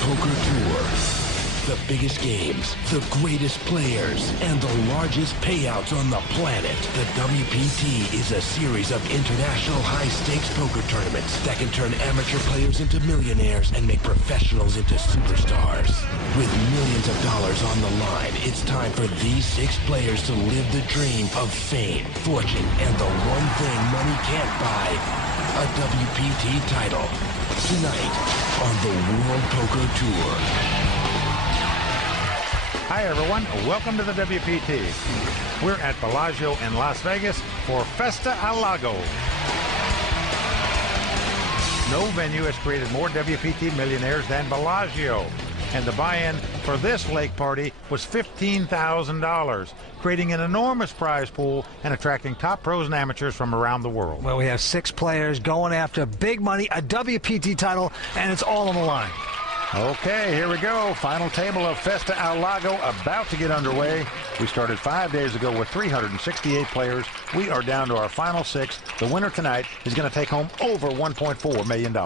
Poker Tour. The biggest games, the greatest players, and the largest payouts on the planet. The WPT is a series of international high-stakes poker tournaments that can turn amateur players into millionaires and make professionals into superstars. With millions of dollars on the line, it's time for these 6 players to live the dream of fame, fortune, and the one thing money can't buy, a WPT title. Tonight on the World Poker Tour. Hi everyone, welcome to the WPT. We're at Bellagio in Las Vegas for Festa al Lago. No venue has created more WPT millionaires than Bellagio. And the buy-in for this lake party was $15,000, creating an enormous prize pool and attracting top pros and amateurs from around the world. Well, we have 6 players going after big money, a WPT title, and it's all on the line. Okay, here we go. Final table of Festa al Lago about to get underway. We started 5 days ago with 368 players. We are down to our final 6. The winner tonight is going to take home over $1.4 million.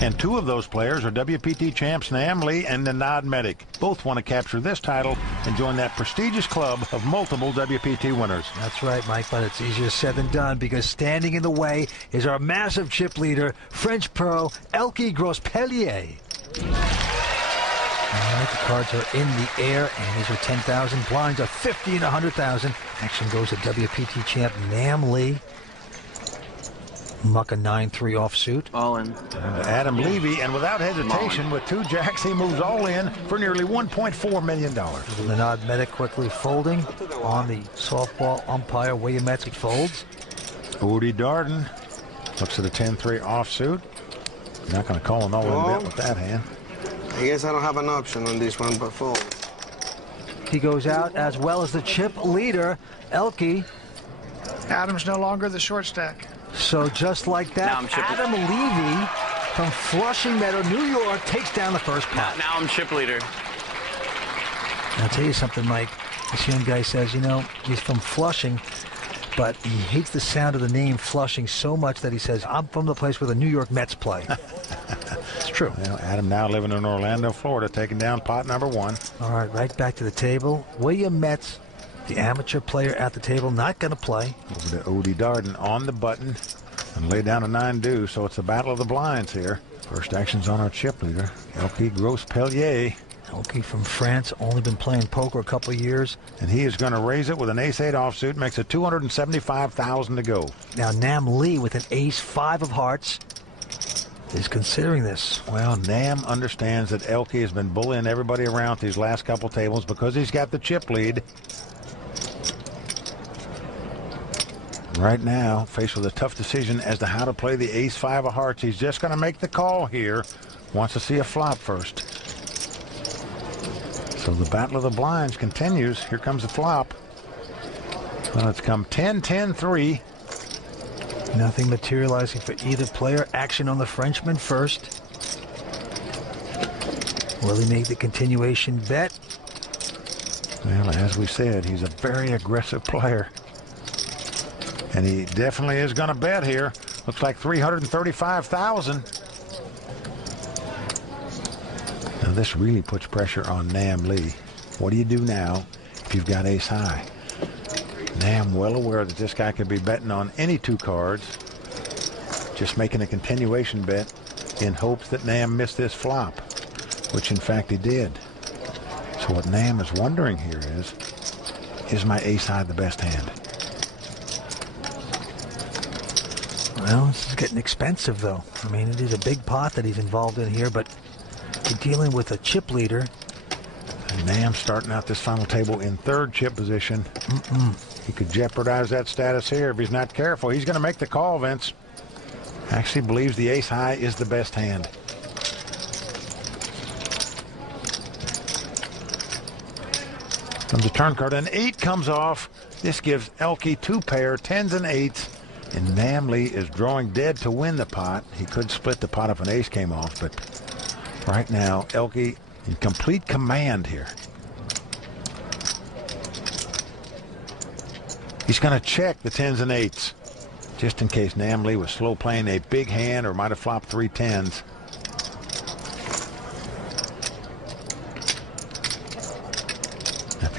And 2 of those players are WPT champs Nam Lee and Nanad Medic. Both want to capture this title and join that prestigious club of multiple WPT winners. That's right, Mike, but it's easier said than done because standing in the way is our massive chip leader, French pro Elke Grospellier. All right, the cards are in the air, and these are 10,000. Blinds are 50 and 100,000. Action goes to WPT champ Nam Lee. Muck a 9-3 offsuit. All in. Adam Levy, and without hesitation, with 2 jacks, he moves all in for nearly $1.4 million. Nanad Medic quickly folding on the softball umpire. William Metzik folds. Udi Darden looks at a 10-3 offsuit. Not going to call an all-in bet with that hand. I guess I don't have an option on this one but fold. He goes out as well as the chip leader, Elke. Adam's no longer the short stack. So just like that, Adam Levy from Flushing Meadow, New York, takes down the first pot. Now I'm chip leader. I'll tell you something, Mike. This young guy says, you know, he's from Flushing, but he hates the sound of the name Flushing so much that he says, I'm from the place where the New York Mets play. It's true. Well, Adam now living in Orlando, Florida, taking down pot number 1. All right, right back to the table. William Metz, the amateur player at the table, not going to play. Over to Udi Darden on the button and lay down a 9-2, so it's the battle of the blinds here. First action's on our chip leader, Elke Grospellier. Elke from France, only been playing poker a couple of years. And he is going to raise it with an ace-8 offsuit, makes it $275,000 to go. Now Nam Lee with an ace-5 of hearts is considering this. Well, Nam understands that Elke has been bullying everybody around these last couple tables because he's got the chip lead. Right now, faced with a tough decision as to how to play the ace-5 of hearts. He's just going to make the call here. Wants to see a flop first. So the battle of the blinds continues. Here comes the flop. Well, it's come 10-10-3. Nothing materializing for either player. Action on the Frenchman first. Will he make the continuation bet? Well, as we said, he's a very aggressive player. And he definitely is going to bet here. Looks like $335,000. Now this really puts pressure on Nam Lee. What do you do now if you've got ace high? Nam well aware that this guy could be betting on any 2 cards. Just making a continuation bet in hopes that Nam missed this flop, which in fact he did. So what Nam is wondering here is my ace high the best hand? Well, this is getting expensive, though. I mean, it is a big pot that he's involved in here, but you're dealing with a chip leader. And Nam starting out this final table in 3rd chip position. He could jeopardize that status here if he's not careful. He's going to make the call, Vince. Actually believes the ace high is the best hand. Comes a turn card, an 8 comes off. This gives Elke 2 pair, 10s and 8s. And Nam Lee is drawing dead to win the pot. He could split the pot if an ace came off, but right now, Elke in complete command here. He's going to check the 10s and 8s, just in case Nam Lee was slow playing a big hand or might have flopped 3 10s.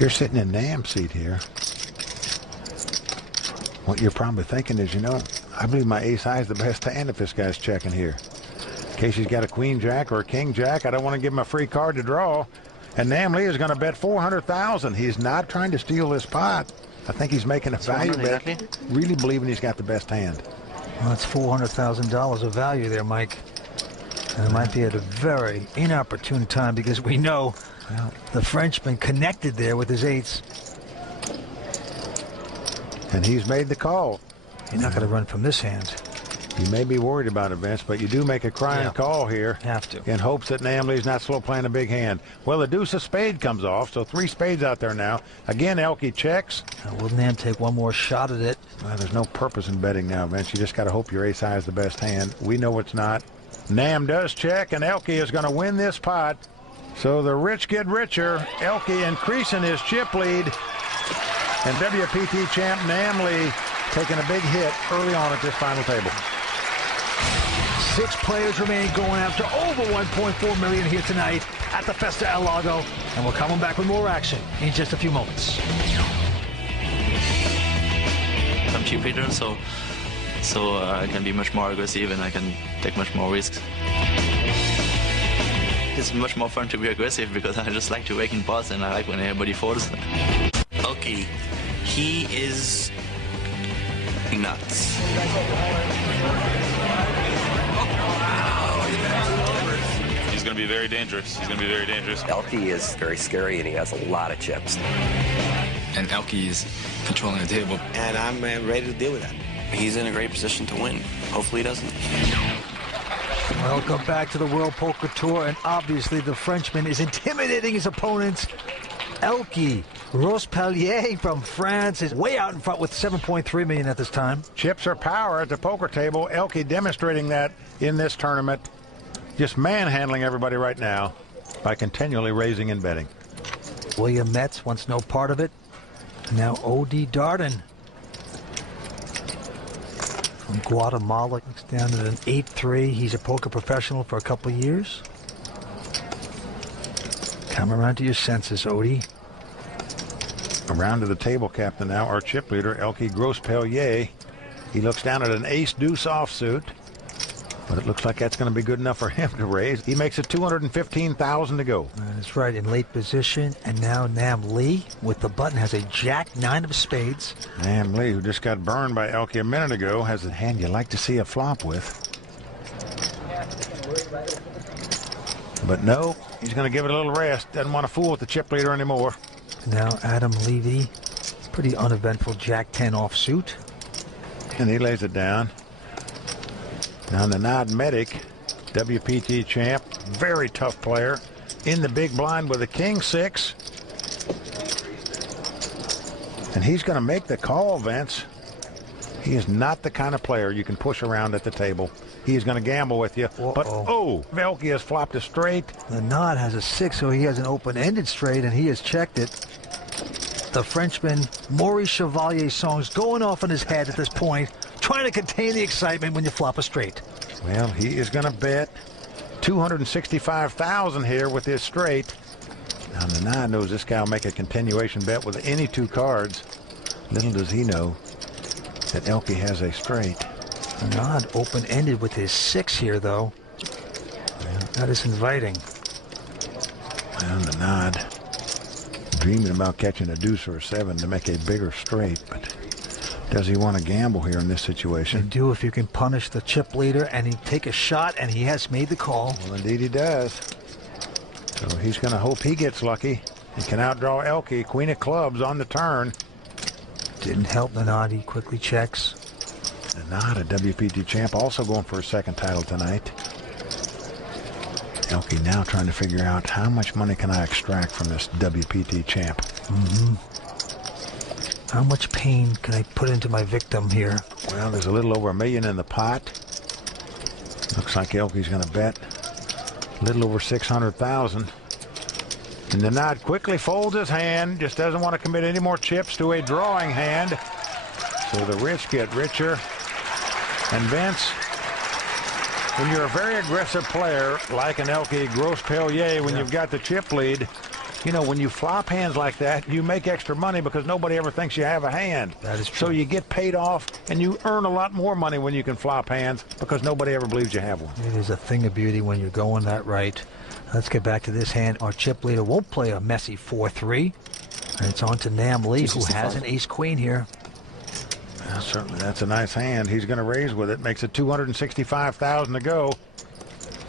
If you're sitting in Nam's seat here, what you're probably thinking is, you know, I believe my ace-high is the best hand if this guy's checking here. In case he's got a queen-jack or a king-jack, I don't want to give him a free card to draw. And Nam Lee is going to bet $400,000. He's not trying to steal this pot. I think he's making a value bet, really believing he's got the best hand. Well, that's $400,000 of value there, Mike. And it might be at a very inopportune time because we know the Frenchman connected there with his eights. And he's made the call. You're not going to run from this hand. You may be worried about it, Vince, but you do make a crying call here. Have to. In hopes that Nam Lee's not slow playing a big hand. Well, the deuce of spade comes off, so 3 spades out there now. Again, Elke checks. Will Nam take one more shot at it? Well, there's no purpose in betting now, Vince. You just got to hope your ace-high is the best hand. We know it's not. Nam does check, and Elke is going to win this pot. So the rich get richer. Elke increasing his chip lead. And WPT champ Nam Lee taking a big hit early on at this final table. 6 players remain going after over $1.4 million here tonight at the Festa El Lago. And we're coming back with more action in just a few moments. I'm chip leader, so I can be much more aggressive and I can take much more risks. It's much more fun to be aggressive because I just like to rake in pots and I like when everybody folds. Okay, he is nuts. He's going to be very dangerous. He's going to be very dangerous. Elke is very scary and he has a lot of chips. And Elke is controlling the table. And I'm ready to deal with that. He's in a great position to win. Hopefully he doesn't. Welcome back to the World Poker Tour, and obviously the Frenchman is intimidating his opponents. Elke Grospellier from France is way out in front with $7.3 million at this time. Chips are power at the poker table. Elke demonstrating that in this tournament. Just manhandling everybody right now by continually raising and betting. William Metz wants no part of it. And now O.D. Darden from Guatemala looks down at an 8-3. He's a poker professional for a couple of years. Come around to your senses, Odie. Around to the table captain now, our chip leader, Elke Grospellier. He looks down at an ace-deuce offsuit, but it looks like that's going to be good enough for him to raise. He makes it $215,000 to go. That's right, in late position. And now Nam Lee with the button has a jack-9 of spades. Nam Lee, who just got burned by Elke a minute ago, has a hand you like to see a flop with. But no, he's going to give it a little rest. Doesn't want to fool with the chip leader anymore. Now Adam Levy, pretty uneventful jack-10 offsuit. And he lays it down. Now Nanad Medic, WPT champ, very tough player, in the big blind with a king-6. And he's going to make the call, Vince. He is not the kind of player you can push around at the table. He is going to gamble with you. But, oh, Elke has flopped a straight. Nanad has a 6, so he has an open-ended straight, and he has checked it. The Frenchman, Maurice Chevalier's songs going off in his head at this point, trying to contain the excitement when you flop a straight. Well, he is going to bet $265,000 here with his straight. Now, Nanad knows this guy will make a continuation bet with any 2 cards. Little does he know that Elke has a straight. Nanad open-ended with his 6 here, though. Well, that is inviting. Well, Nanad dreaming about catching a deuce or a 7 to make a bigger straight, but does he want to gamble here in this situation? You do if you can punish the chip leader, and he take a shot, and he has made the call. Well, indeed he does. So he's going to hope he gets lucky. He can outdraw Elke, queen of clubs on the turn. Didn't help Nanad, he quickly checks. Nanad, a WPT champ, also going for a second title tonight. Elke now trying to figure out how much money can I extract from this WPT champ. How much pain can I put into my victim here? Well, there's a little over $1 million in the pot. Looks like Elke's going to bet a little over $600,000. And Nanad quickly folds his hand, just doesn't want to commit any more chips to a drawing hand. So the rich get richer. And Vince, when you're a very aggressive player like an Elke Grospellier, when you've got the chip lead, You know, when you flop hands like that, you make extra money because nobody ever thinks you have a hand. That is true. So you get paid off, and you earn a lot more money when you can flop hands because nobody ever believes you have one. It is a thing of beauty when you're going that right. Let's get back to this hand. Our chip leader won't play a messy 4-3. And it's on to Nam Lee, who has an ace-queen here. Well, certainly, that's a nice hand. He's going to raise with it. Makes it $265,000 to go.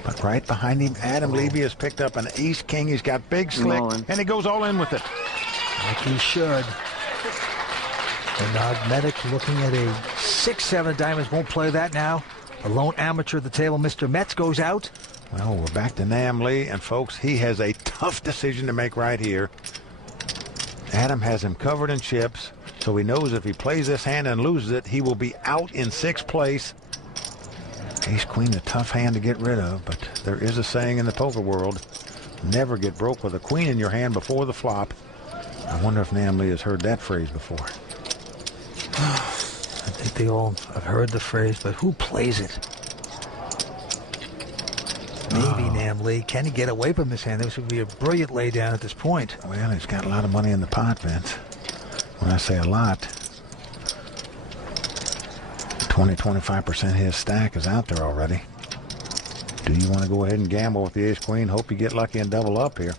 But right behind him, Adam Levy has picked up an ace-king. He's got big slick, and he goes all in with it. Like he should. Bernard Medic looking at a 6-7 of diamonds. Won't play that now. A lone amateur at the table, Mr. Metz, goes out. Well, we're back to Nam Lee, and folks, he has a tough decision to make right here. Adam has him covered in chips, so he knows if he plays this hand and loses it, he will be out in 6th place. Ace-queen, a tough hand to get rid of, but there is a saying in the poker world, never get broke with a queen in your hand before the flop. I wonder if Nam Lee has heard that phrase before. I think they all have heard the phrase, but who plays it? Maybe Nam Lee. Can he get away from this hand? This would be a brilliant laydown at this point. Well, he's got a lot of money in the pot, Vince. When I say a lot, 20-25% of his stack is out there already. Do you want to go ahead and gamble with the ace-queen? Hope you get lucky and double up here.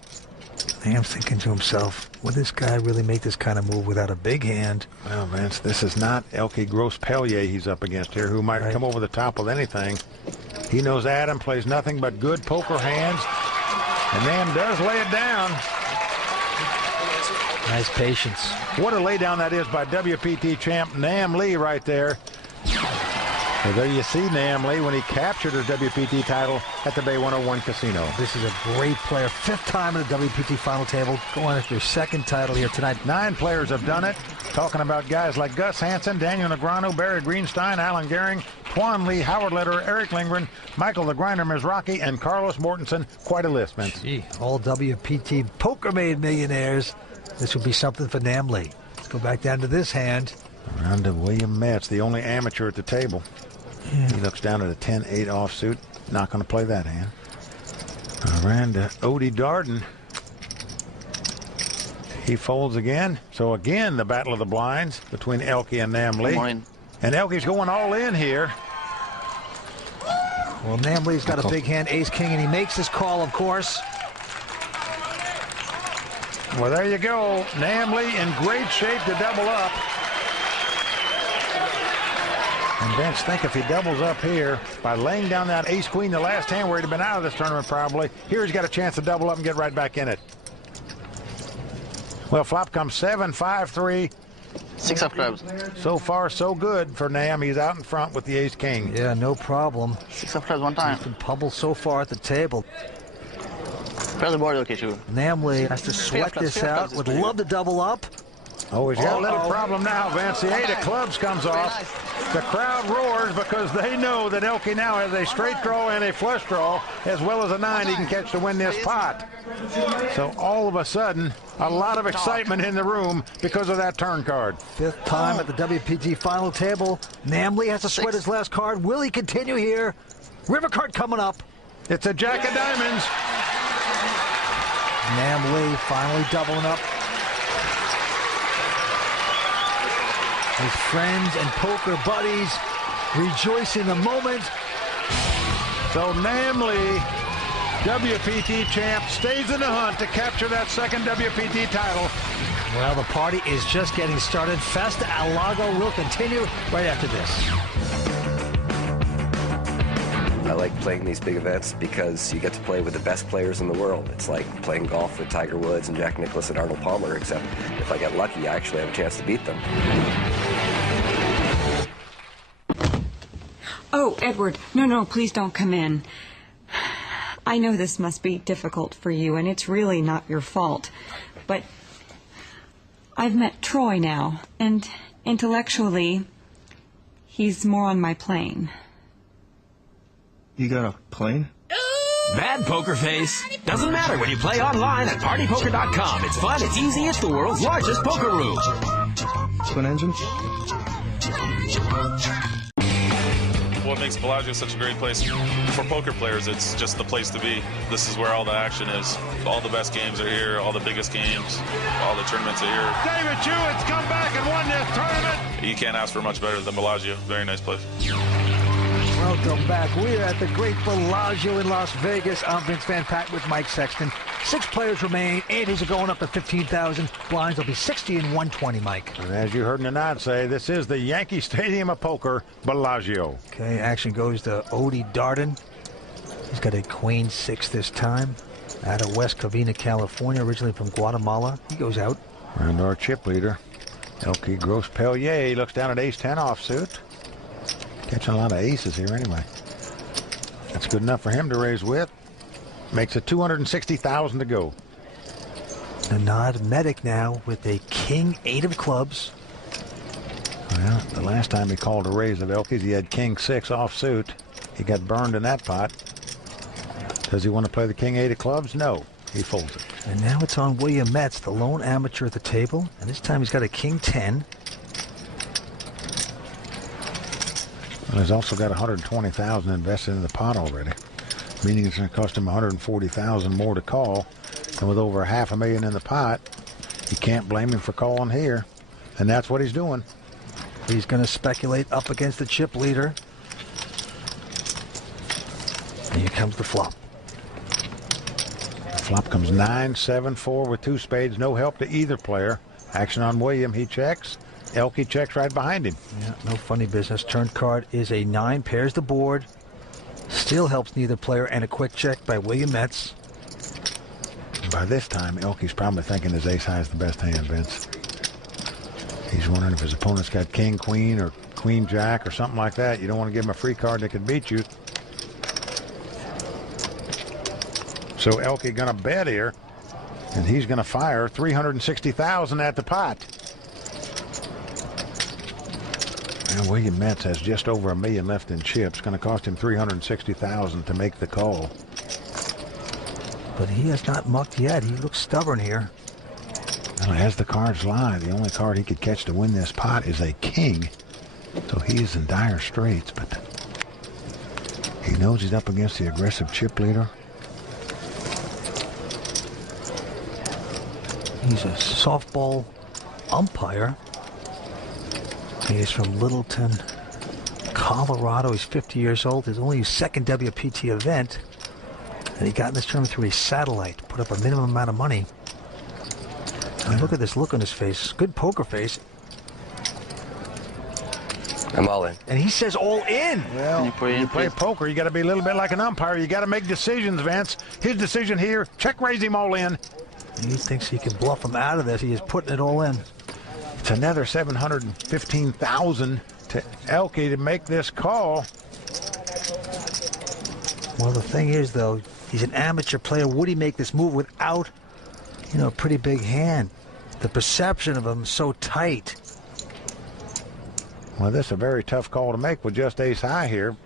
Nam's thinking to himself, would this guy really make this kind of move without a big hand? Well, Vince, this is not Elke Gross-Pellier he's up against here, who might come over the top with anything. He knows Adam plays nothing but good poker hands, and Nam does lay it down. Nice patience. What a laydown that is by WPT champ Nam Lee right there. So there you see Nam Lee when he captured his WPT title at the Bay 101 Casino. This is a great player. 5th time in the WPT final table. Going after their 2nd title here tonight. 9 players have done it. Talking about guys like Gus Hansen, Daniel Negreanu, Barry Greenstein, Alan Gehring, Twan Lee, Howard Lederer, Eric Lindgren, Michael the Grinder Mizrachi, and Carlos Mortensen. Quite a list, Vince. Gee, all WPT poker-made millionaires. This would be something for Nam Lee. Let's go back down to this hand. Around to William Metz, the only amateur at the table. Yeah. He looks down at a 10-8 offsuit. Not going to play that hand. Around to Odie Darden. He folds again. So again, the battle of the blinds between Elke and Nam Lee. And Elke's going all in here. Well, Nam Lee's got a big hand, ace-king, and he makes his call, of course. Well, there you go. Nam Lee in great shape to double up. And Vince, think if he doubles up here by laying down that ace-queen, the last hand where he'd have been out of this tournament probably, here he's got a chance to double up and get right back in it. Well, flop comes 7-5-3. 6 of clubs. So far, so good for Nam. He's out in front with the ace-king. Yeah, no problem. 6 of clubs one time. He's been pummeled so far at the table. Press the board, okay, too. Nam Lee has to sweat this out. Would love to double up. Oh, he's got a little problem now, Vince. The 8 of clubs comes off. The crowd roars because they know that Elke now has a straight draw and a flush draw, as well as a 9 he can catch to win this pot. So all of a sudden, a lot of excitement in the room because of that turn card. 5th time at the WPT final table. Nam Lee has to sweat his last card. Will he continue here? River card coming up. It's a jack of diamonds. Nam Lee finally doubling up. His friends and poker buddies rejoice in the moment. So Nam Lee, WPT champ, stays in the hunt to capture that 2nd WPT title. Well, the party is just getting started. Festa al Lago will continue right after this. I like playing these big events because you get to play with the best players in the world. It's like playing golf with Tiger Woods and Jack Nicklaus and Arnold Palmer, except if I get lucky, I actually have a chance to beat them. Oh, Edward, no, please don't come in. I know this must be difficult for you, and it's really not your fault. But I've met Troy now, and intellectually, he's more on my plane. You got a plane? Bad poker face. Doesn't matter when you play online at partypoker.com. It's fun, it's easy, it's the world's largest poker room. Twin engine? what makes Bellagio such a great place. For poker players, it's just the place to be. This is where all the action is. All the best games are here, all the biggest games, all the tournaments are here. David Jewett's come back and won this tournament. You can't ask for much better than Bellagio. Very nice place. Welcome back. We are at the great Bellagio in Las Vegas. I'm Vince Van Patten with Mike Sexton. 6 players remain. Antes are going up to 15,000. Blinds will be 60 and 120, Mike. And as you heard Nanad say, this is the Yankee Stadium of Poker, Bellagio. Okay, action goes to Odie Darden. He's got a queen 6 this time. Out of West Covina, California, originally from Guatemala. He goes out. And our chip leader, Elke Gross-Pellier, looks down at ace-10 offsuit. Catching a lot of aces here anyway. That's good enough for him to raise with. Makes it 260,000 to go. Nanad Medic now with a king 8 of clubs. Well, the last time he called a raise of Elke's, he had king 6 offsuit. He got burned in that pot. Does he want to play the king 8 of clubs? No. He folds it. And now it's on William Metz, the lone amateur at the table. And this time he's got a king 10. Well, he's also got 120,000 invested in the pot already, meaning it's going to cost him 140,000 more to call. And with over $500,000 in the pot, you can't blame him for calling here. And that's what he's doing. He's going to speculate up against the chip leader. And here comes the flop. The flop comes 9-7-4 with 2 spades. No help to either player. Action on William. He checks. Elke checks right behind him. Yeah, no funny business. Turn card is a 9, pairs the board. Still helps neither player, and a quick check by William Metz. By this time, Elke's probably thinking his ace-high is the best hand, Vince. He's wondering if his opponent's got king, queen, or queen, jack, or something like that. You don't want to give him a free card that could beat you. So Elke going to bet here, and he's going to fire 360,000 at the pot. And William Metz has just over $1 million left in chips. Going to cost him 360,000 to make the call. But he has not mucked yet. He looks stubborn here. Well, as the cards lie, the only card he could catch to win this pot is a king. So he is in dire straits, but he knows he's up against the aggressive chip leader. He's a softball umpire. He's from Littleton, Colorado. He's 50 years old. His only 2nd WPT event. And he got in this tournament through a satellite. Put up a minimum amount of money. And look at this look on his face. Good poker face. I'm all in. And he says all in. Well, you play poker, you got to be a little bit like an umpire. You got to make decisions, Vince. His decision here, check raise him all in. He thinks he can bluff him out of this. He is putting it all in. It's another 715,000 to Elke to make this call. Well, the thing is, though, he's an amateur player. Would he make this move without, a pretty big hand? The perception of him is so tight. Well, this is a very tough call to make with just ace-high here.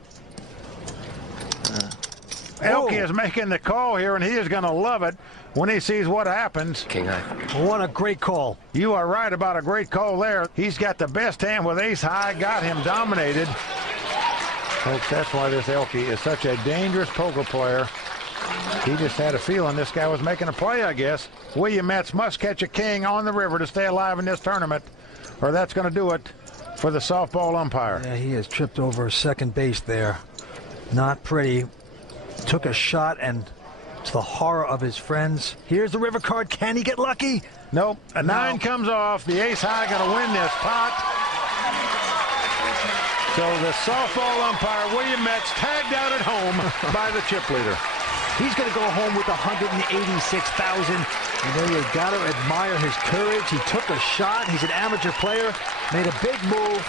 Elke is making the call here, and he is going to love it when he sees what happens. King high. What a great call. You are right about a great call there. He's got the best hand with ace-high, got him dominated. Folks, that's why this Elke is such a dangerous poker player. He just had a feeling this guy was making a play, I guess. William Metz must catch a king on the river to stay alive in this tournament, or that's going to do it for the softball umpire. Yeah, he has tripped over second base there. Not pretty. Took a shot, and to the horror of his friends, here's the river card. Can he get lucky? Nope. A 9 comes off. The ace-high going to win this pot. So the softball umpire, William Metz, tagged out at home by the chip leader. He's going to go home with 186,000. You got to admire his courage. He took a shot. He's an amateur player. Made a big move.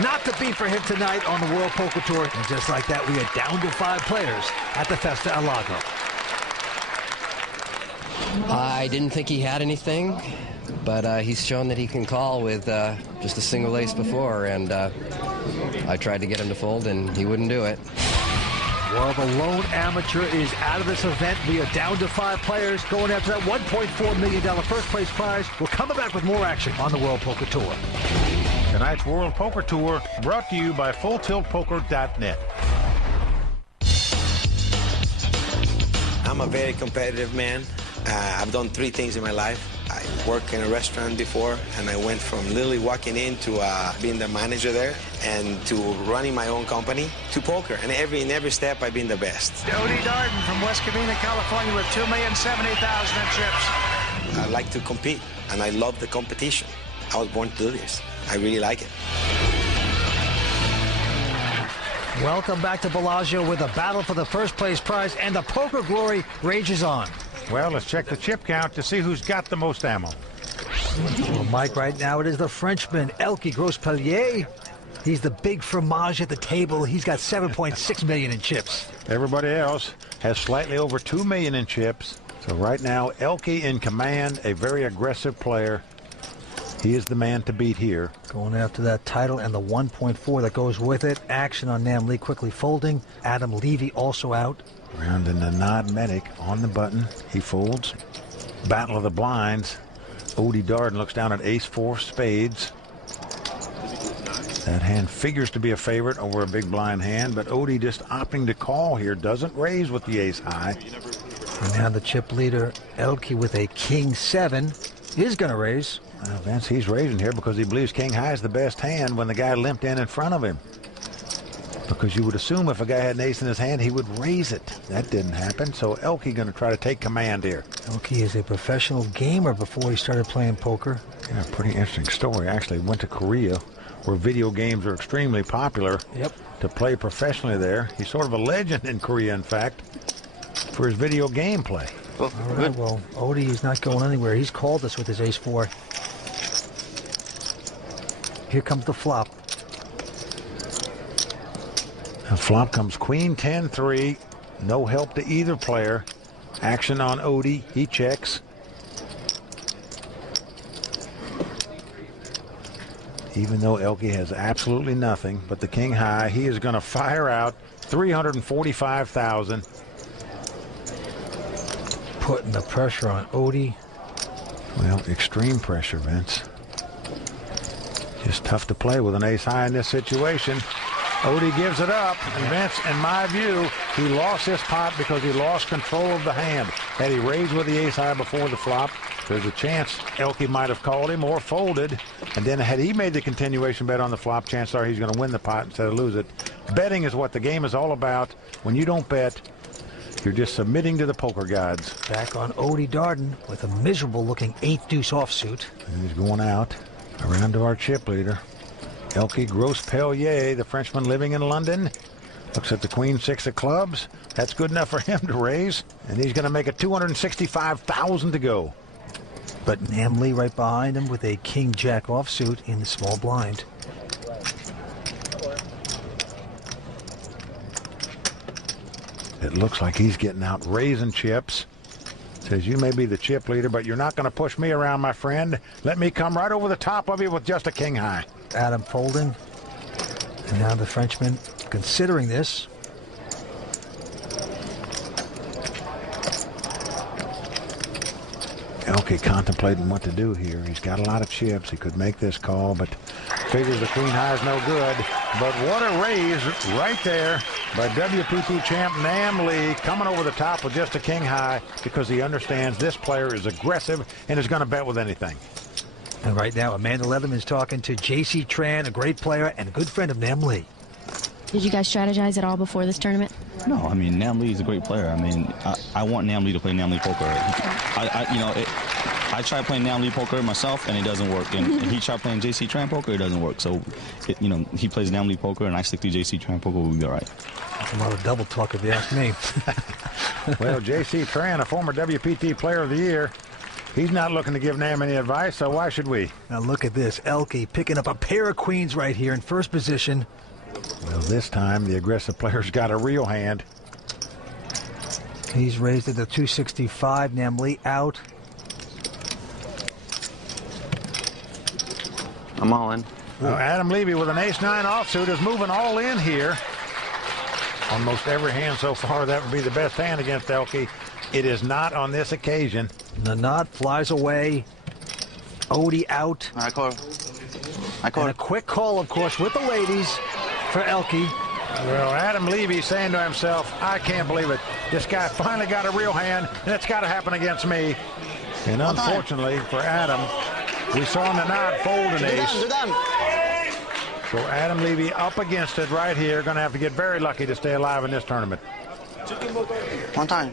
Not to beat for him tonight on the World Poker Tour. And just like that, we are down to 5 players at the Festa Al Lago. I didn't think he had anything, but he's shown that he can call with just a single ace before, and I tried to get him to fold, and he wouldn't do it. Well, the lone amateur is out of this event. We are down to 5 players going after that $1.4 million first place prize. We're coming back with more action on the World Poker Tour. Tonight's World Poker Tour brought to you by FullTiltPoker.net. I'm a very competitive man. I've done 3 things in my life. I worked in a restaurant before, and I went from literally walking in to being the manager there, and to running my own company, to poker. And in every step, I've been the best. Odie Darden from West Covina, California, with $2,070,000 in chips. I like to compete, and I love the competition. I was born to do this. I really like it. Welcome back to Bellagio, with a battle for the first place prize, and the poker glory rages on. Well, let's check the chip count to see who's got the most ammo. Well, Mike, right now it is the Frenchman, Elke Grospellier. He's the big fromage at the table. He's got 7.6 million in chips. Everybody else has slightly over 2 million in chips. So right now, Elke in command, a very aggressive player. He is the man to beat here. Going after that title and the 1.4 that goes with it. Action on Nam Lee quickly folding. Adam Levy also out. Round in the Nod Medic on the button. He folds. Battle of the blinds. Odie Darden looks down at ace-4 spades. That hand figures to be a favorite over a big blind hand, but Odie just opting to call here. Doesn't raise with the ace high. And now the chip leader, Elke, with a king-7, is going to raise. Well, Vince, he's raising here because he believes king high is the best hand when the guy limped in front of him. Because you would assume if a guy had an ace in his hand, he would raise it. That didn't happen, so Elke going to try to take command here. Elke is a professional gamer before he started playing poker. Yeah, pretty interesting story. Actually went to Korea, where video games are extremely popular. Yep. To play professionally there. He's sort of a legend in Korea, in fact, for his video game play. All right, well, Odie is not going anywhere. He's called us with his ace-4. Here comes the flop. The flop comes queen 10-3. No help to either player. Action on Odie. He checks. Even though Elke has absolutely nothing but the king high, he is going to fire out 345,000. Putting the pressure on Odie. Well, extreme pressure, Vince. Just tough to play with an ace high in this situation. Odie gives it up, and Vince, in my view, he lost this pot because he lost control of the hand. Had he raised with the ace high before the flop, there's a chance Elke might have called him or folded, and then had he made the continuation bet on the flop, chances are he's going to win the pot instead of lose it. Betting is what the game is all about. When you don't bet, you're just submitting to the poker gods. Back on Odie Darden with a miserable-looking 8-deuce offsuit. And he's going out. Around to our chip leader. Elke Grospellier, the Frenchman living in London. Looks at the queen 6 of clubs. That's good enough for him to raise. And he's going to make it 265,000 to go. But Nam Lee right behind him with a king-jack offsuit in the small blind. It looks like he's getting out raising chips. Says, you may be the chip leader, but you're not going to push me around, my friend. Let me come right over the top of you with just a king high. Adam folding. And now the Frenchman considering this. Elke contemplating what to do here. He's got a lot of chips. He could make this call, but figures the queen high is no good. But what a raise right there by WPT champ Nam Lee, coming over the top with just a king high because he understands this player is aggressive and is going to bet with anything. And right now, Amanda Leatherman is talking to J.C. Tran, a great player and a good friend of Nam Lee. Did you guys strategize at all before this tournament? No, I mean, Nam Lee is a great player. I mean, I want Nam Lee to play Nam Lee poker. I try playing Nam Lee poker myself, and it doesn't work. And he tried playing J.C. Tran poker, it doesn't work. So, he plays Nam Lee poker, and I stick to J.C. Tran poker, we'll be all right. That's a lot of double talk if you ask me. Well, J.C. Tran, a former WPT Player of the Year, he's not looking to give Nam any advice, so why should we? Now look at this. Elke picking up a pair of queens right here in first position. Well, this time the aggressive player's got a real hand. He's raised it to 265. Nam Lee out. I'm all in. Well, Adam Levy with an ace-9 offsuit is moving all in here. On most every hand so far, that would be the best hand against Elke. It is not on this occasion. Nanad flies away. Odie out. All right, Cora. And a quick call, of course, with the ladies for Elke. Well, Adam Levy saying to himself, I can't believe it. This guy finally got a real hand, and it's got to happen against me. And unfortunately for Adam, we saw Nanad fold an ace. So Adam Levy up against it right here. Going to have to get very lucky to stay alive in this tournament. One time.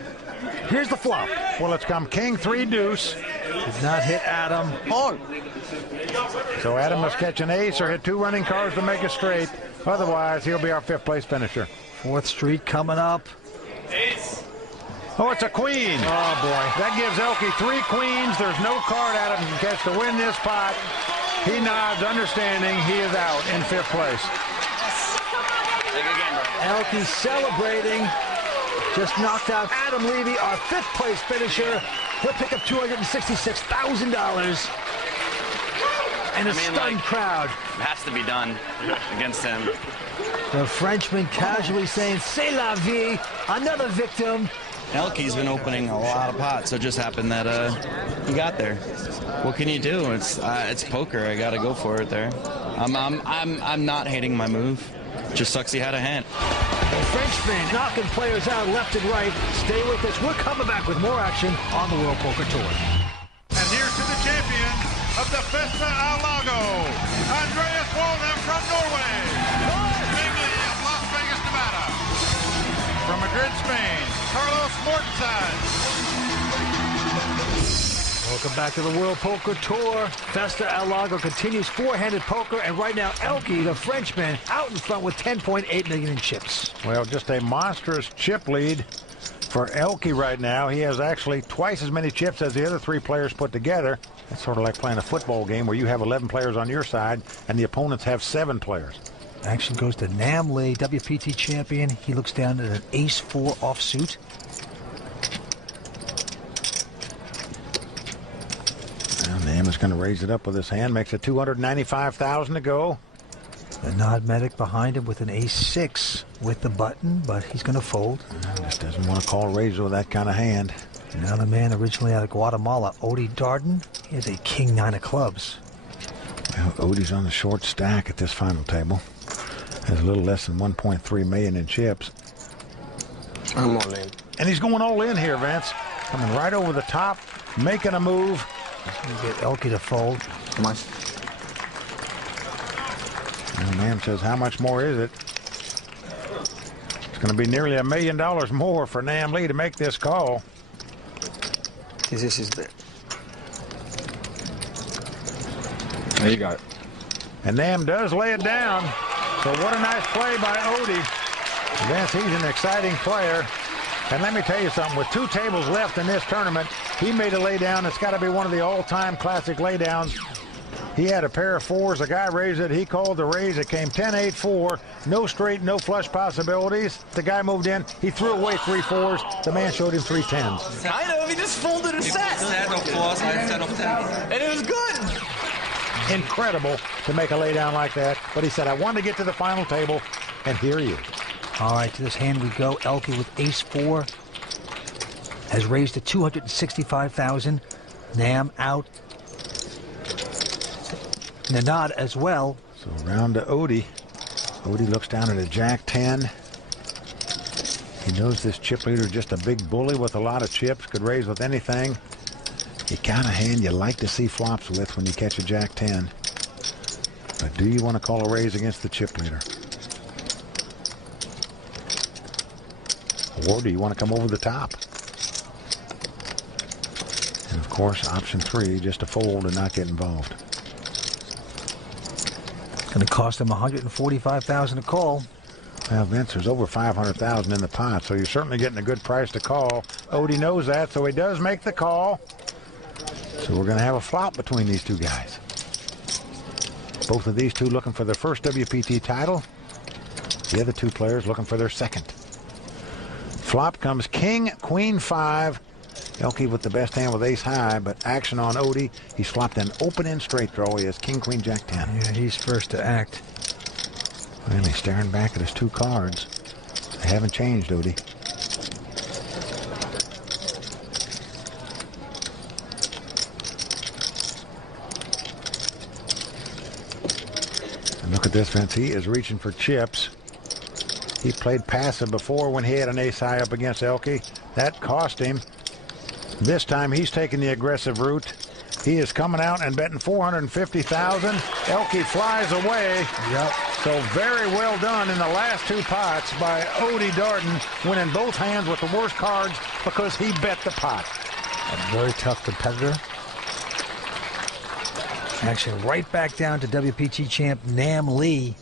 Here's the flop. Well, it's come king 3 deuce. Did not hit Adam. So Adam must catch an ace or hit 2 running cards to make it straight. Otherwise, he'll be our 5th place finisher. 4th Street coming up. Oh, it's a queen. Oh, boy. That gives Elke 3 queens. There's no card Adam can catch to win this pot. He nods, understanding he is out in 5th place. Elke celebrating. Just knocked out Adam Levy, our 5th place finisher. He'll pick up $266,000. And a stunned crowd. It has to be done against him. The Frenchman casually saying, "C'est la vie," another victim. Elke's been opening a lot of pots, so it just happened that he got there. What can you do? It's poker. I got to go for it there. I'm not hating my move. Just sucks he had a hand. The Frenchman knocking players out left and right. Stay with us. We're coming back with more action on the World Poker Tour. And here's to the champion of the Festa Al Lago, Andreas Walden from Norway. Bingley of Las Vegas, Nevada. From Madrid, Spain, Carlos Mortensen. Welcome back to the World Poker Tour. Festa Al Lago continues 4-handed poker, and right now Elke, the Frenchman, out in front with 10.8 million in chips. Well, just a monstrous chip lead for Elke right now. He has actually twice as many chips as the other 3 players put together. It's sort of like playing a football game where you have 11 players on your side and the opponents have 7 players. Action goes to Nam Le, WPT champion. He looks down at an ace-4 offsuit. Well, Nam is going to raise it up with his hand. Makes it $295,000 to go. The Nod Medic behind him with an ace-6 with the button, but he's going to fold. Just doesn't want to call a raiser with that kind of hand. Now the man originally out of Guatemala, Odie Darden, he has a king 9 of clubs. Well, Odie's on the short stack at this final table. Has a little less than 1.3 million in chips. I'm all in. And he's going all in here, Vince. Coming right over the top, making a move. You get Elke to fold. Come on. And Nam says, how much more is it? It's going to be nearly $1 million more for Nam Le to make this call. This is it. There you got it. And Nam does lay it down. So what a nice play by Odie. Vince, he's an exciting player. And let me tell you something, with 2 tables left in this tournament, he made a laydown. It's got to be one of the all-time classic laydowns. He had a pair of 4s. The guy raised it. He called the raise. It came 10-8-4. No straight, no flush possibilities. The guy moved in. He threw away 3 4s. The man showed him 3 10s. I know. He just folded a set. Set of 4s, I set of 10s. And it was good. Incredible to make a laydown like that. But he said, I wanted to get to the final table, and here he is. All right, to this hand we go. Elke with ace-4 has raised to $265,000. Nam out. Nanad as well. So round to Odie. Odie looks down at a Jack-10. He knows this chip leader is just a big bully with a lot of chips. Could raise with anything. The kind of hand you like to see flops with when you catch a Jack-10. But do you want to call a raise against the chip leader? Or do you want to come over the top? And of course, option 3, just to fold and not get involved. Going to cost him $145,000 to call. Well, Vince, there's over $500,000 in the pot, so you're certainly getting a good price to call. Odie knows that, so he does make the call. So we're going to have a flop between these 2 guys. Both of these 2 looking for their first WPT title. The other 2 players looking for their second. Flop comes king, queen 5. Elke with the best hand with ace high, but action on Odie. He's flopped an open-end straight draw. He has king, queen, jack 10. Yeah, he's first to act. Well, he's staring back at his 2 cards. They haven't changed, Odie. at this, Vince. He is reaching for chips. He played passive before when he had an ace high up against Elke. That cost him. This time he's taking the aggressive route. He is coming out and betting $450,000. Elke flies away. Yep. So very well done in the last two pots by Odie Darden, winning both hands with the worst cards because he bet the pot. A very tough competitor. Action right back down to WPT champ Nam Lee.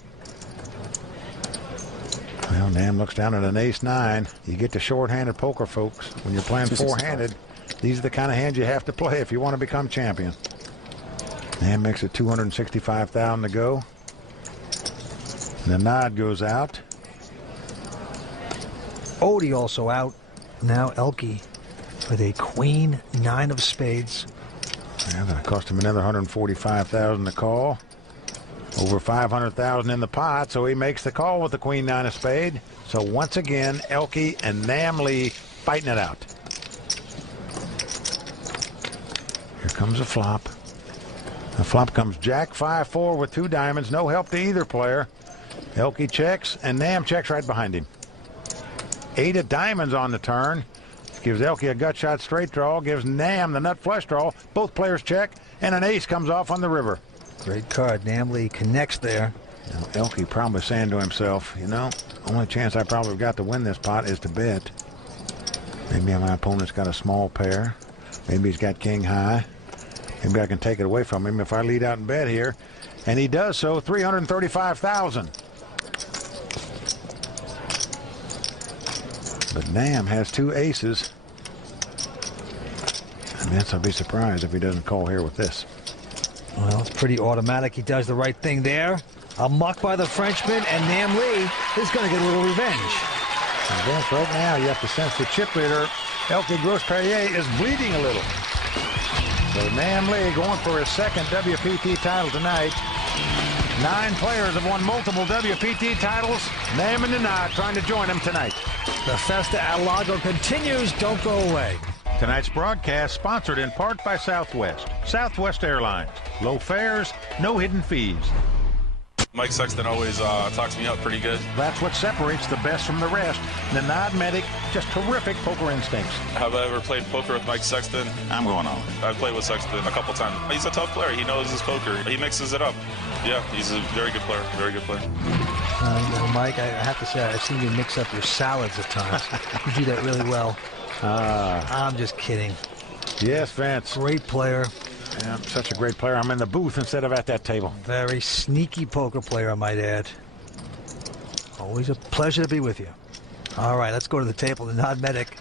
Well, Nam looks down at an ace-9. You get to short-handed poker, folks. When you're playing four-handed, these are the kind of hands you have to play if you want to become champion. Nam makes it $265,000 to go. The nod goes out. Odie also out. Now Elke with a queen 9 of spades. Yeah, that cost him another $145,000 to call. Over $500,000 in the pot, so he makes the call with the queen 9 of spade. So once again, Elke and Nam Lee fighting it out. Here comes a flop. The flop comes Jack 5-4 with 2 diamonds. No help to either player. Elke checks, and Nam checks right behind him. 8 of diamonds on the turn. Gives Elke a gut shot straight draw. Gives Nam the nut flush draw. Both players check, and an ace comes off on the river. Great card. Nam Lee connects there. Now, Elke probably saying to himself, you know, only chance I probably got to win this pot is to bet. Maybe my opponent's got a small pair. Maybe he's got king high. Maybe I can take it away from him if I lead out and bet here. And he does so, $335,000. But Nam has 2 aces. And Vince, I'll be surprised if he doesn't call here with this. Well, it's pretty automatic. He does the right thing there. A muck by the Frenchman, and Nam Lee is going to get a little revenge. And Vince, right now, you have to sense the chip leader, Elke Gross-Perrier, is bleeding a little. So Nam Lee going for his second WPT title tonight. 9 players have won multiple WPT titles. Nam and Nanad trying to join him tonight. The Festa al Lago continues. Don't go away. Tonight's broadcast sponsored in part by Southwest. Southwest Airlines. Low fares, no hidden fees. Mike Sexton always talks me up pretty good. That's what separates the best from the rest. Nanad Medic, just terrific poker instincts. Have I ever played poker with Mike Sexton? I'm going on. I've played with Sexton a couple times. He's a tough player. He knows his poker. He mixes it up. Yeah, he's a very good player. Very good player. Mike, I have to say, I've seen you mix up your salads at times. You do that really well. I'm just kidding. Yes, Vince. Great player. Yeah, such a great player. I'm in the booth instead of at that table. Very sneaky poker player, I might add. Always a pleasure to be with you. All right, let's go to the table. The Nanad Medic.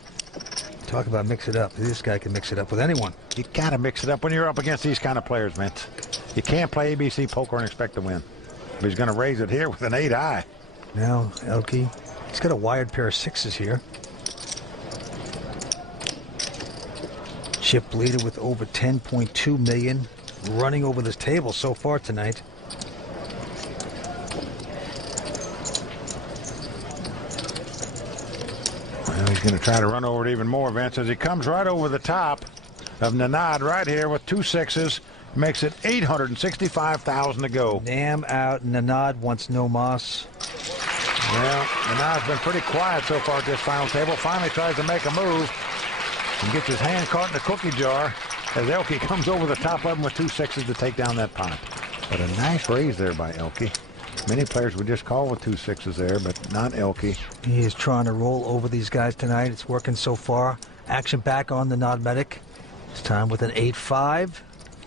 Talk about mix it up. This guy can mix it up with anyone. You got to mix it up when you're up against these kind of players, Vince. You can't play ABC poker and expect to win. But he's going to raise it here with an 8 high. Now, Elke, he's got a wired pair of 6s here. Chip leader with over 10.2 million running over this table so far tonight. Well, he's going to try to run over it even more, Vince, as he comes right over the top of Nanad right here with 2 6s. Makes it $865,000 to go. Nam out. Nanad wants no moss. Well, Nanad's been pretty quiet so far at this final table. Finally tries to make a move and gets his hand caught in the cookie jar as Elke comes over the top of him with 2 6s to take down that pot. But a nice raise there by Elke. Many players would just call with 2 6s there, but not Elke. He is trying to roll over these guys tonight. It's working so far. Action back on the Nanad Medic. This time with an 8-5.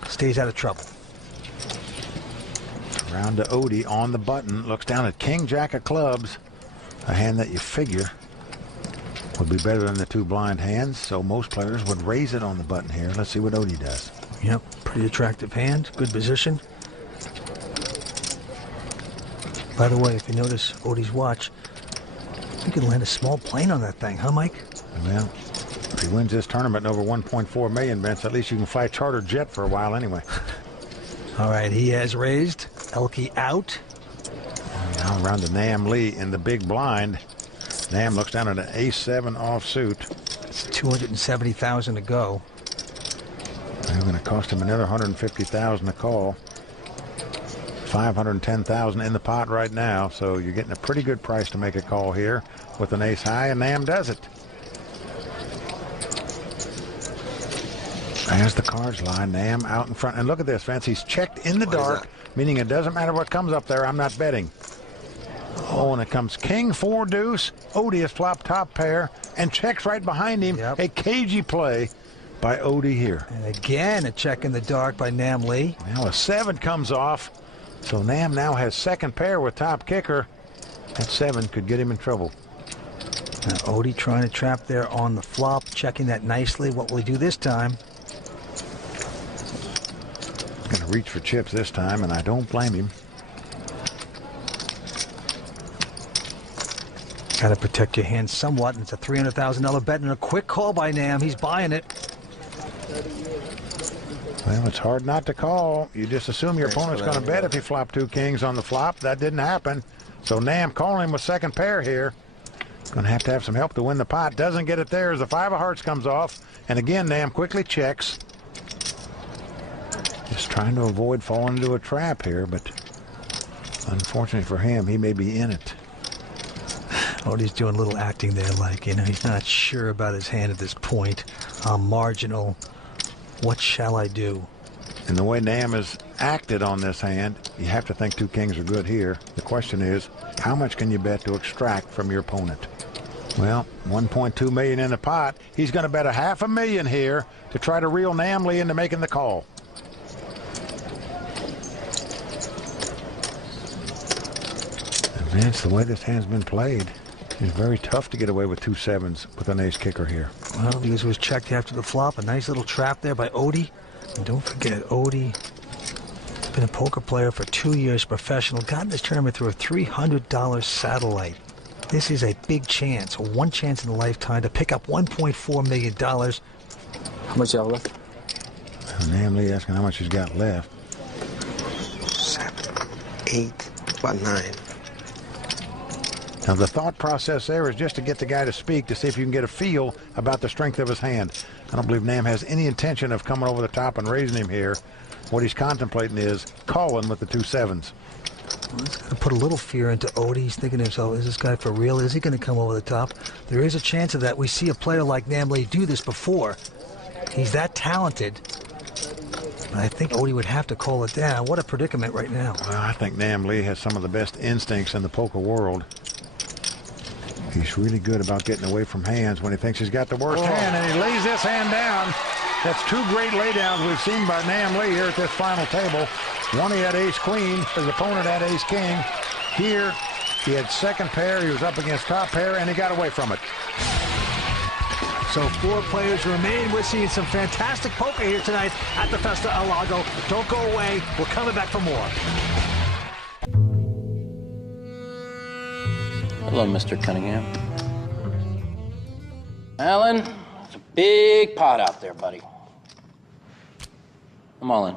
Stays out of trouble. Round to Odie on the button. Looks down at King Jack of clubs. A hand that you figure would be better than the 2 blind hands, so most players would raise it on the button here. Let's see what Odie does. Yep, pretty attractive hand. Good position. By the way, if you notice Odie's watch, you can land a small plane on that thing, huh, Mike? Well, if he wins this tournament over 1.4 million, Vince, at least you can fly a charter jet for a while anyway. All right, he has raised. Elke out. And now around to Nam Lee in the big blind. Nam looks down at an ace-7 offsuit. It's $270,000 to go. They're going to cost him another $150,000 to call. $510,000 in the pot right now, so you're getting a pretty good price to make a call here with an ace high, and Nam does it. As the cards lie, Nam out in front. And look at this, Vince. He's checked in the dark, meaning it doesn't matter what comes up there. I'm not betting. Oh, and it comes king, 4 deuce. Odie has flopped top pair and checks right behind him. A cagey play by Odie here. And again, a check in the dark by Nam Lee. Now a 7 comes off. So Nam now has second pair with top kicker. That 7 could get him in trouble. Now Odie trying to trap there on the flop, checking that nicely. What will he do this time? Going to reach for chips this time, and I don't blame him. Got to protect your hand somewhat, and it's a $300,000 bet and a quick call by Nam. He's buying it. Well, it's hard not to call. You just assume your opponent's going to bet if he flopped 2 kings on the flop. That didn't happen. So Nam calling him with second pair here. Going to have some help to win the pot. Doesn't get it there as the 5 of hearts comes off. And again, Nam quickly checks. Just trying to avoid falling into a trap here, but unfortunately for him, he may be in it. Odie's doing a little acting there, like, you know, he's not sure about his hand at this point. I'm marginal. What shall I do? And the way Nam has acted on this hand, you have to think 2 kings are good here. The question is, how much can you bet to extract from your opponent? Well, $1.2 million in the pot. He's going to bet $500,000 here to try to reel Nam Lee into making the call. Vince, the way this hand's been played, it's very tough to get away with 2 7s with an ace kicker here. Well, because it was checked after the flop. A nice little trap there by Odie. And don't forget, Odie has been a poker player for 2 years, professional. Got in this tournament through a $300 satellite. This is a big chance, one chance in a lifetime to pick up $1.4 million. How much y'all left? Nam Lee asking how much he's got left. 7, 8, about 9. Now, the thought process there is just to get the guy to speak to see if you can get a feel about the strength of his hand. I don't believe Nam has any intention of coming over the top and raising him here. What he's contemplating is calling with the 2 7s. Well, it's going to put a little fear into Odie. He's thinking to himself, is this guy for real? Is he going to come over the top? There is a chance of that. We see a player like Nam Lee do this before. He's that talented. But I think Odie would have to call it down. What a predicament right now. Well, I think Nam Lee has some of the best instincts in the poker world. He's really good about getting away from hands when he thinks he's got the worst hand, and he lays this hand down. That's 2 great laydowns we've seen by Nam Lee here at this final table. One, he had ace-queen. His opponent had ace-king. Here, he had second pair. He was up against top pair, and he got away from it. So 4 players remain. We're seeing some fantastic poker here tonight at the Festa Al Lago. Don't go away. We're coming back for more. Hello, Mr. Cunningham. Alan, it's a big pot out there, buddy. I'm all in.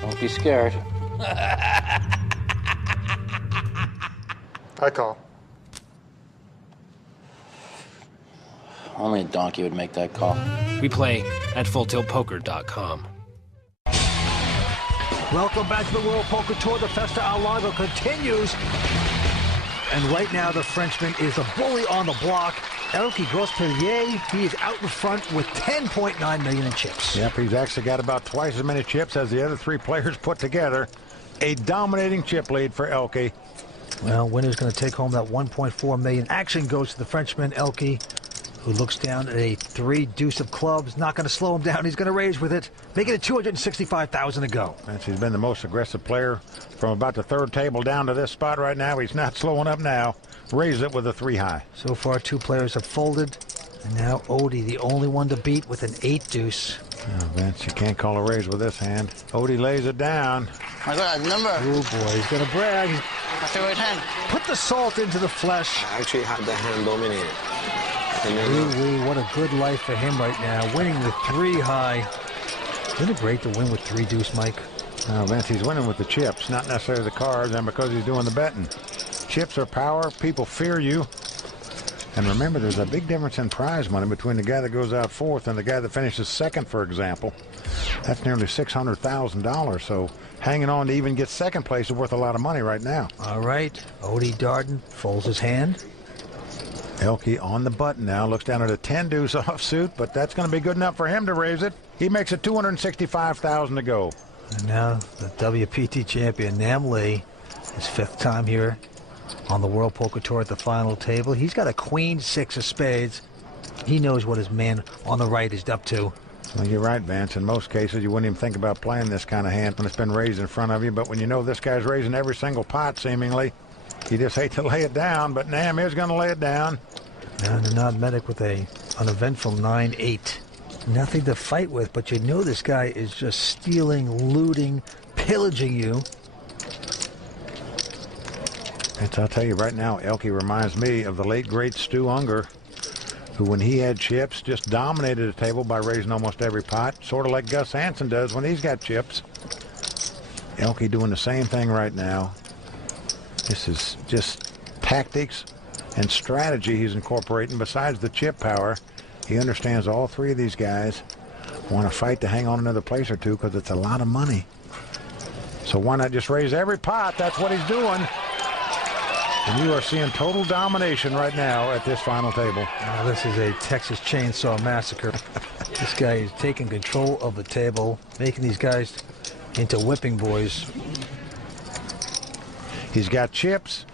Don't be scared. I call. Only a donkey would make that call. We play at FullTiltPoker.com. Welcome back to the World Poker Tour. The Festa Al Lago continues. And right now, the Frenchman is a bully on the block. Elke Grospellier, he is out in front with $10.9 million in chips. Yep, he's actually got about twice as many chips as the other 3 players put together. A dominating chip lead for Elke. Well, winner's going to take home that $1.4 million. Action goes to the Frenchman, Elke, who looks down at a 3 deuce of clubs. Not going to slow him down. He's going to raise with it, making it $265,000 to go. He's been the most aggressive player from about the 3rd table down to this spot right now. He's not slowing up now. Raises it with a 3 high. So far, 2 players have folded. And now Odie, the only one to beat with an 8 deuce. Oh, Vince, you can't call a raise with this hand. Odie lays it down. I got a number. Oh, boy, he's going to brag. My favorite hand. Put the salt into the flesh. I actually had the hand dominated. What a good life for him right now. Winning with 3 high. Isn't it great to win with 3 deuce, Mike? Oh, Vince, he's winning with the chips, not necessarily the cards, and because he's doing the betting. Chips are power. People fear you. And remember, there's a big difference in prize money between the guy that goes out 4th and the guy that finishes 2nd, for example. That's nearly $600,000. So hanging on to even get second place is worth a lot of money right now. All right. Odie Darden folds his hand. Elke on the button now. Looks down at a 10 deuce offsuit, but that's going to be good enough for him to raise it. He makes it $265,000 to go. And now the WPT champion, Nam Lee, his 5th time here on the World Poker Tour at the final table. He's got a queen 6 of spades. He knows what his man on the right is up to. Well, you're right, Vance. In most cases, you wouldn't even think about playing this kind of hand when it's been raised in front of you. But when you know this guy's raising every single pot, seemingly, you just hate to lay it down. But Nam is going to lay it down. And Anand Medic with an uneventful 9-8. Nothing to fight with, but you know this guy is just stealing, looting, pillaging you. And I'll tell you right now, Elke reminds me of the late, great Stu Unger, who, when he had chips, just dominated the table by raising almost every pot, sort of like Gus Hansen does when he's got chips. Elke doing the same thing right now. This is just tactics and strategy he's incorporating. Besides the chip power, he understands all three of these guys want to fight to hang on another place or two because it's a lot of money. So why not just raise every pot? That's what he's doing. And you are seeing total domination right now at this final table. This is a Texas Chainsaw Massacre. This guy is taking control of the table, making these guys into whipping boys. He's got chips,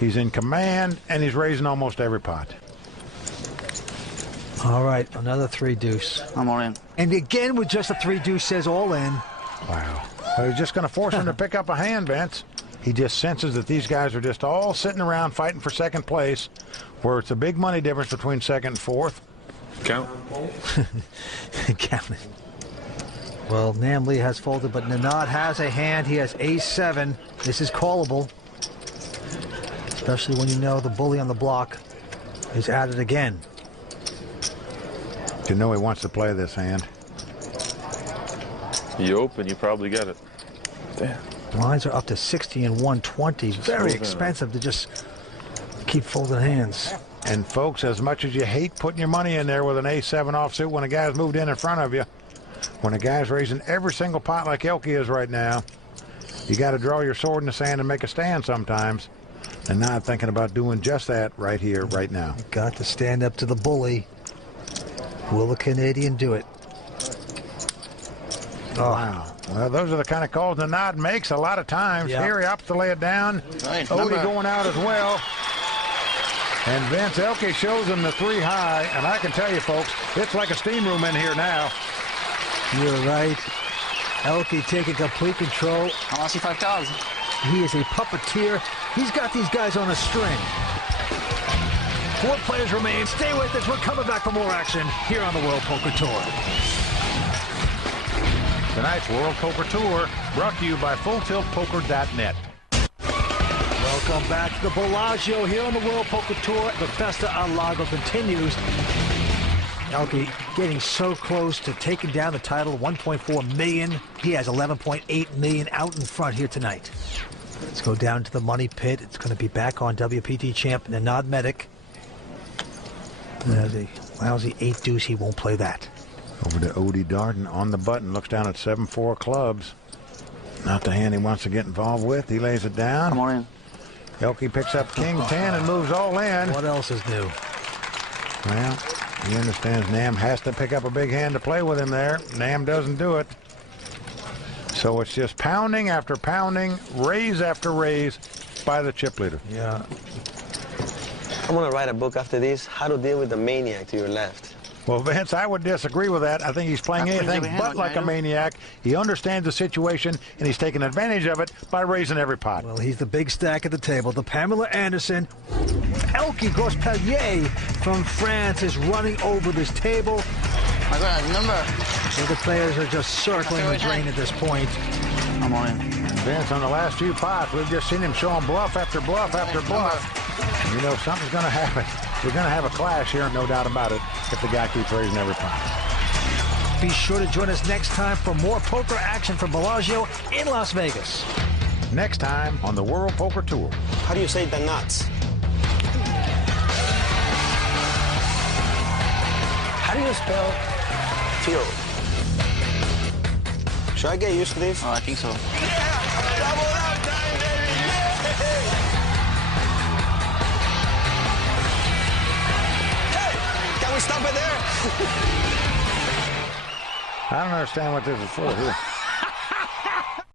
he's in command, and he's raising almost every pot. All right, another 3 deuce. I'm all in. And again with just a 3 deuce says all in. Wow. Well, he's just going to force him to pick up a hand, Vince. He just senses that these guys are just all sitting around fighting for second place, where it's a big money difference between second and fourth. Count. Count it. Well, Nam Lee has folded, but Nanad has a hand. He has ace-7. This is callable, especially when you know the bully on the block is at it again. You know he wants to play this hand. You open, you probably get it. Damn. Lines are up to 60 and 120. Very expensive to just keep folding hands. And folks, as much as you hate putting your money in there with an ace-7 offsuit when a guy's moved in front of you, when a guy's raising every single pot like Elke is right now, you got to draw your sword in the sand and make a stand sometimes. And now I'm thinking about doing just that right here, right now. You got to stand up to the bully. Will the Canadian do it? Oh. Wow. Well, those are the kind of calls Nanad makes a lot of times. Yep. Here he opts to lay it down. Nice. Odie going out as well. And Vince Elke shows him the 3 high. And I can tell you, folks, it's like a steam room in here now. You're right. Elke taking complete control. I want to see 5,000. He is a puppeteer. He's got these guys on a string. 4 players remain. Stay with us. We're coming back for more action here on the World Poker Tour. Tonight's World Poker Tour brought to you by FullTiltPoker.net. Welcome back to the Bellagio here on the World Poker Tour. The Festa al Lago continues. Elke getting so close to taking down the title, $1.4 million. He has $11.8 million out in front here tonight. Let's go down to the money pit. It's going to be back on WPT champ Nanad Medic. There's a lousy 8 deuce. He won't play that. Over to Odie Darden on the button. Looks down at 7-4 clubs. Not the hand he wants to get involved with. He lays it down. I'm all in. Elke picks up King 10 and moves all in. What else is new? Well, he understands Nam has to pick up a big hand to play with him there. Nam doesn't do it. So it's just pounding after pounding, raise after raise by the chip leader. Yeah. I'm going to write a book after this, How to Deal with the Maniac to Your Left. Well, Vince, I would disagree with that. I think he's playing anything but like a maniac. He understands the situation, and he's taking advantage of it by raising every pot. Well, he's the big stack at the table. The Pamela Anderson. Elke Grospellier from France is running over this table. I got a number. So the players are just circling the drain at this point. I'm all in. Vince, on the last few pots, we've just seen him showing bluff after bluff after bluff. And you know, something's going to happen. We're going to have a clash here, no doubt about it, if the guy keeps raising every pot. Be sure to join us next time for more poker action from Bellagio in Las Vegas. Next time on the World Poker Tour. How do you say the nuts? How do you spell Theo? Should I get used to this? Oh, I think so. Hey, can we stop it there? I don't understand what this is for here.